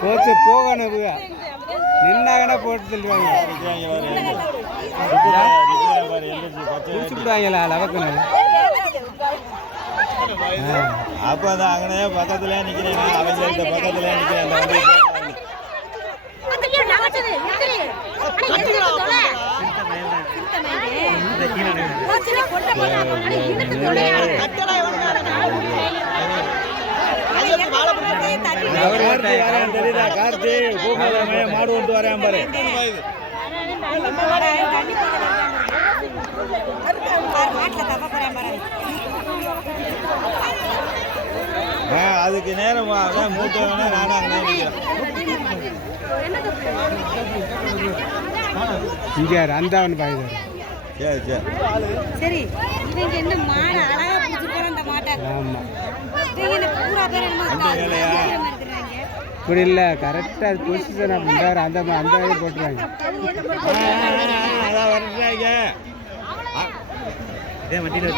போச்சு போகணும் புகா நின்னாங்கன்னா போட்டு தள்ளுவாங்க நிக்கிறாங்க பாரு, எந்திரிச்சு. நிக்கிறாங்க, நிக்கிறாங்க பாரு, எந்திரிச்சு, பச்சை குடிச்சு வேட்டி. விடுவாங்களா லவக்குன்னு. தொலையா. கார்த்தி யாரையும் தெரியுதா? கார்த்தி பூமாதமே மாடு கொண்டு வரேன் பாரு. ஆ, அதுக்கு நேரம் மூட்டை வேணா நிற்கிறேன் இங்கே அந்தாவன் பாயுது சரி சரி. சரி இவங்க என்ன மாடை? அழகா பிடிச்சு போற அந்த மாட்டை. ஆமாம் இவங்க என்ன பூரா பேர் என்னமோ அந்த வேலையா? இருக்கிற மாதிரி இருக்கிறாங்க. இப்படி இல்லை கரெக்டாக அது பொசிஷன் அந்த அந்த அந்த வழி போட்டுருவாங்க ஆ, ஆ, இதே வண்டியில்